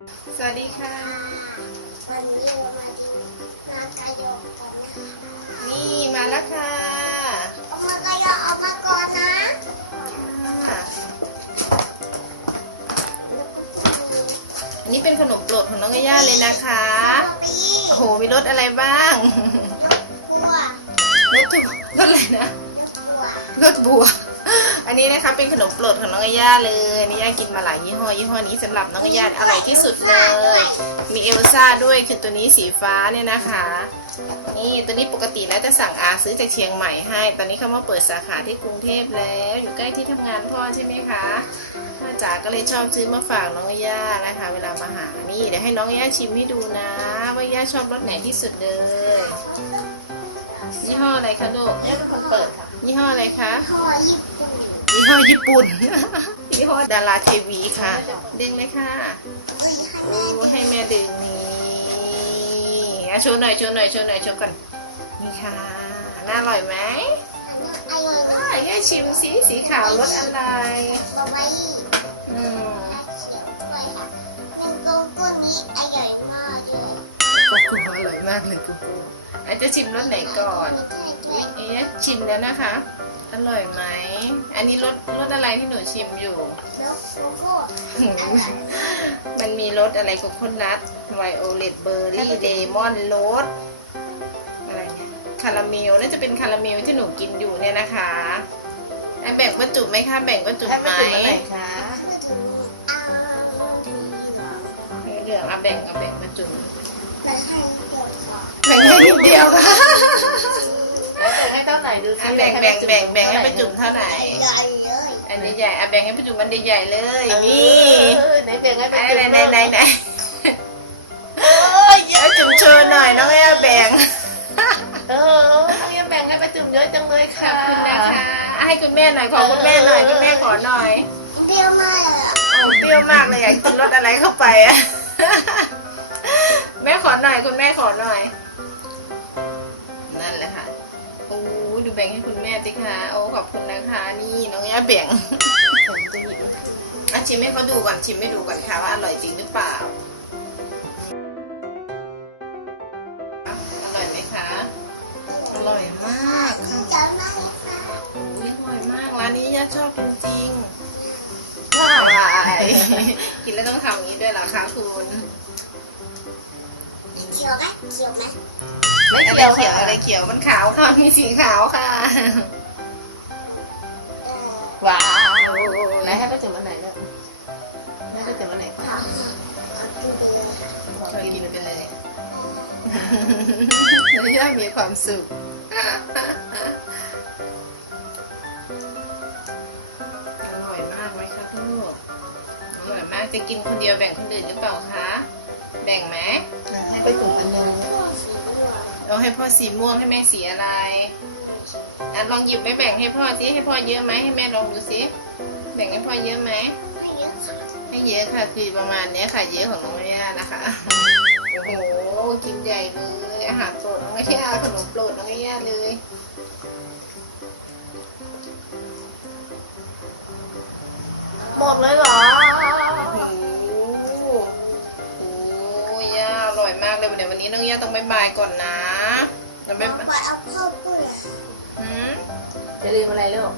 สวัสดีค่ะ วันนี้เรามาดูนากายอกันนะคะนี่มาแล้วค่ะ เอามากายอเอามาก่อนนะค่ะอันนี้เป็นขนมโปรดของน้องย่าเลยนะคะ เอาไปยี่โอ้โห มีรสอะไรบ้าง กลัวรสถูกรสอะไรนะ กลัวรสบัว อันนี้นะคะเป็นขนมโปรดของน้องย่าเลยนี่ย่ากินมาหลายยี่ห้อยี่ห้อนี้สำหรับน้องย่าอร่อยที่สุดเลย มีเอลซ่าด้วยคือตัวนี้สีฟ้าเนี่ยนะคะ นี่ตัวนี้ปกติแล้วจะสั่งอาซื้อจากเชียงใหม่ให้ ตอนนี้เขามาเปิดสาขาที่กรุงเทพแล้ว อยู่ใกล้ที่ทำงานพ่อใช่ไหมคะพ่อจ๋าก็เลยชอบซื้อมาฝากน้องย่านะคะ เวลามาหานี่เดี๋ยวให้น้องย่าชิมให้ดูนะ ว่าย่าชอบรสไหนที่สุดเลยยี่ห้ออะไรคะลูกยี่ห้ออะไรคะห่อญี่ปุ่น ยี่ห้อญี่ปุ่นยี่ห้อดาราทีวีค่ะ ดึงเลยค่ะเฮ้ยโอ้ให้แม่ดึงนี่อะโชว์หน่อยโชว์หน่อยโชว์หน่อยโชว์กันนี่ค่ะน่าอร่อยไหมอร่อยอะมากย่าชิมสีสีขาวรสอะไรบอกไว้อืมเขียวด้วยค่ะเป็นตรงตัวนี้อร่อยมากเลยโกโก้อร่อยมากเลยโกโก้อาจจะชิมรสไหนก่อนอุ๊ยเอ๊ะชิมแล้วนะคะ อร่อยไหม อันนี้รสรสอะไรที่หนูชิมอยู่ แล้วโกโก้มันมีรสอะไรโคโคนัทไวโอเลตเบอร์รี่เลมอนรสอะไรเนี่ยคาราเมลน่าจะเป็นคาราเมลที่หนูกินอยู่เนี่ยนะคะอะแบ่งป้าจุ๋มไหมคะ แบ่งป้าจุ๋มให้ไหมไปจุดอะไรคะคือถึงอ่าดีเหรอเหลืองอะแบ่งอะแบ่งป้าจุ๋มแต่ให้เดียวค่ะแบ่งให้นิดเดียวค่ะแล้วแบ่งให้เท่าไหร่ดูสิอะแบ่งแบ่งแบ่งแบ่งให้ป้าจุ๋มเท่าไหร่ใหญ่เลยอันนี้ใหญ่อะแบ่งให้ป้าจุ๋มมันใหญ่ๆเลยเออนี่ไหนแบ่งให้ไปไหนจุ่มไหนไหนไหนเอ้ยเยป้าอะจุ๋มโชว์หน่อยน้องแอบแบ่งเออเอายังแบ่งให้ไปจุ่มเยอะจังเลยขค่ะอบคุณนะคะอะให้คุณแม่หน่อยขอคุณแม่หน่อยคุณแม่ขอหน่อยเปรี้ยวมากเลยอะโอ้เปรี้ยวมากเลยอยากกินรสอะไรเข้าไปอะแม่ขอหน่อยคุณแม่ขอหน่อย แบ่งให้คุณแม่สิคะโอ้ขอบคุณนะคะนี่น้องย่าแบ่งผมจะหยิบอะชิมให้เขาดูก่อนชิมให้ดูก่อนค่ะว่าอร่อยจริงหรือเปล่าอะอร่อยไหมคะอร่อยมากค่ะจานมากเลยค่ะอุ๊ยอร่อยมากร้านนี้ย่าชอบจริงๆว้าวกินแล้วต้องทำอย่างนี้ด้วยเหรอคะคุณ เขียวไหมเขียวไหมไม่อะไรเกี่ยวเขียวอะไรเขียวมันขาวค่ะมีสีขาวค่ะ เออว้าวไหนให้ไปจุ่มอันไหนเนี่ยให้ไปจุ่มอันไหนขอขอดูเลยค่ะเธอกินไปเลยแล้วย่ามีความสุขอร่อยมากไหมคะลูกอร่อยมากจะกินคนเดียวแบ่งคนอื่นหรือเปล่าคะแบ่งไหมให้ไปจุ่มอันนึงสีเหลืองเอาให้พ่อสีม่วงให้แม่สีอะไรอะลองหยิบไปแบ่งให้พ่อสิให้พ่อเยอะไหมให้แม่ลองดูสิแบ่งให้พ่อเยอะไหมไม่เยอะค่ะให้เยอะค่ะคือประมาณเนี้ยค่ะ เยอะของน้องแม่ย่านะคะโอ้โหกินใหญ่เลยอาหารโปรดน้องแม่ย่าขนมโปรดน้องแม่ย่าเลยหมดเลยเหรอ นนี้น้องย่าต้องบายบายก่อนนะจะไปเอาไปเอาเข้าเปลือก หืม จะลืมอะไรลูก